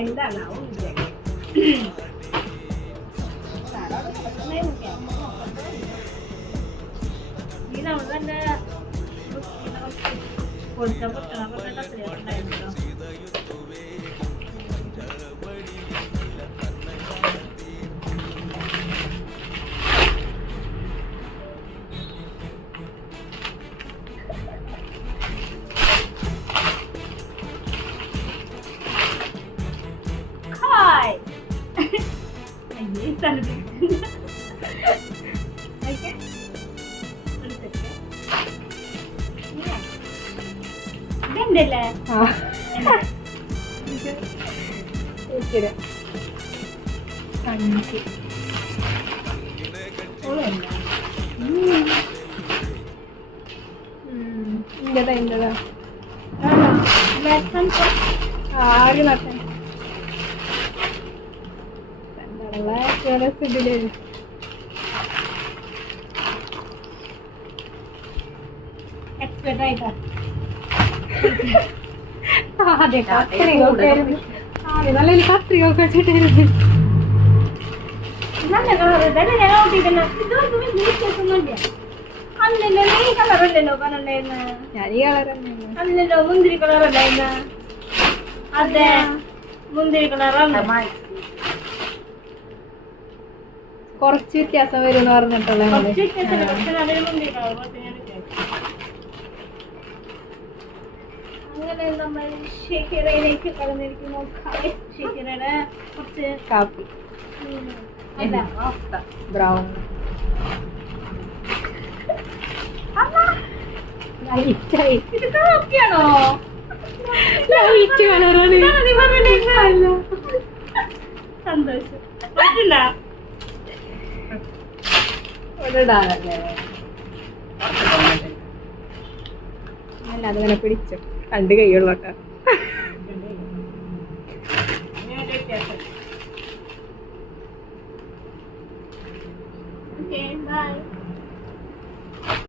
എന്താണാവും ഈ നമ്മൾ തന്നെ കൊടുത്തപ്പോ ഉണ്ടായിരുന്നല്ലോ. ഇതല്ലേ ആകെ നടത്താൻ ഇതില് എക്സ്പെർട്ട് ആയിട്ടാ ആദ്യം കത്രികൊക്കെ നല്ല കത്രികൊക്കെ വെച്ചിട്ടായിരുന്നു. നല്ല കളർ ഇതല്ലേ ഞാൻ ഓട്ടിക്കുന്ന ഇതൊന്നുമില്ല. അല്ലല്ലോ ഈ കളറല്ലല്ലോ പറഞ്ഞിട്ടുണ്ടായിരുന്ന. ഞാൻ ഈ കളർ തന്നെയാണ്. അല്ലല്ലോ മുന്തിരി കളറല്ലായിരുന്ന. അതെ മുന്തിരി കളറാണ്. കുറച്ച് വ്യത്യാസം വരും എന്ന് പറഞ്ഞിട്ടുള്ള മുന്തിരി കളർ അങ്ങനെ നമ്മൾ ഷെയ്ക്കിറയിലേക്ക് കടന്നിരിക്കുന്നു. ഷെയ്ക്കിറയുടെ കുറച്ച് കാപ്പി അല്ല ബ്രൗൺ ലൈറ്റായി. ഇത് കാപ്പിയാണോ? ലൈറ്റ് കളറാണ്. സന്തോഷം പറ്റില്ല ഒരിടാനല്ലേ അല്ല അതിങ്ങനെ പിടിച്ചു 2 കൈയുള്ളോട്ടെ.